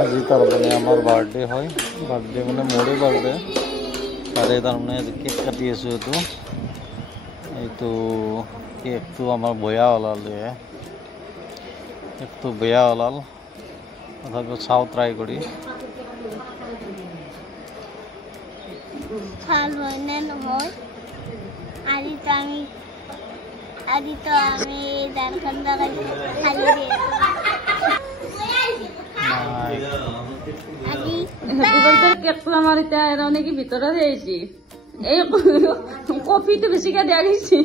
আজি তার মানে আমার বার্থডে হয়, বার্থডে মানে মোরে বার্থডে, তারে তার মানে কেক কাটি আছো। এইটো কেকটো আমার বয়া ওলালে, কেকটো বেয়া ওলাল, তথাপিও চাও ট্রাই করি। ভাল হয় নে নহয় আজি তো আমি দালখন লাগাইছো খালি দিয়ে আজি গুগলপেৰ কেকটো আমাৰ এতিয়া এনে কি ভিতৰত আহিছে, এই কফিটো বেছিকে দিয়া গৈছে।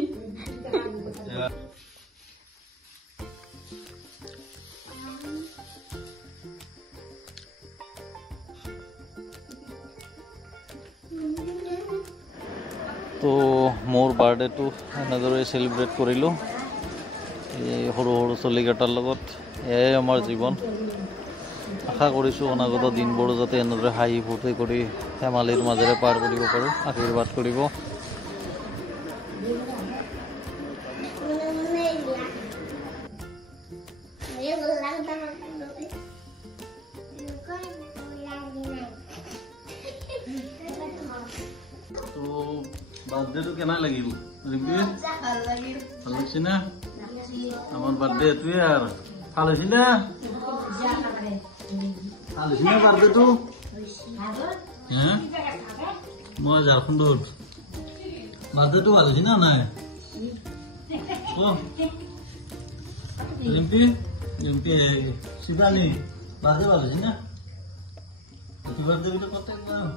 তো মোৰ বাৰ্থডেটো এনেদৰে সেলিব্ৰেট কৰিলোঁ এই সৰু সৰু চলিকেইটাৰ লগত। এয়াই আমাৰ জীৱন। আশা কৰিছোঁ অনাগত দিনবোৰ যাতে এনেদৰে হাঁহি ফূৰ্তি কৰি ধেমালিৰ মাজেৰে পাৰ কৰিব পাৰোঁ। আশীৰ্বাদ কৰিব। তো বার্থডেটো কেনা লাগিল রিম্পি? ভাল লাগছে না? আমার বার্থডে এতুই আর ভাল হয়েছি না? ভাল হয়েছি না বার্থডেটো? হ্যাঁ মই ঝাড়খণ্ডত। বার্থডেটো ভাল হয়েছি না নাই? ও রিম্পি রিম্পি শিবানী বার্থডে ভাল হয়েছি না? হ্যাপি বার্থডে বিটা কত একদম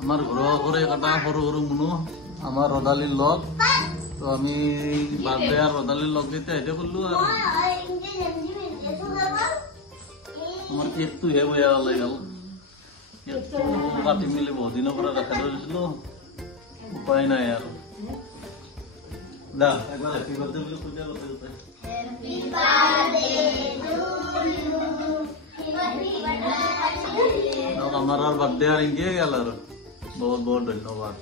আমার ঘরে কাটা সরু সরু মুনু আমার রদালির লগ। তো আমি বার্থডে আর রদালির লগ দিতে হেঁটে করলো আর আমার কেকটো হে বয়া ওলাই গেল। কেকটো কাটি মিলি বহুত দিনের পরে রাখা ধরেছিল, উপায় নাই আর। দা একবার হ্যাপি বার্থডে বলে পূজা করতে করতে আমার আর বার্থডে আর ইন্ডিয়া গেল। আর বহুত বহুত ধন্যবাদ।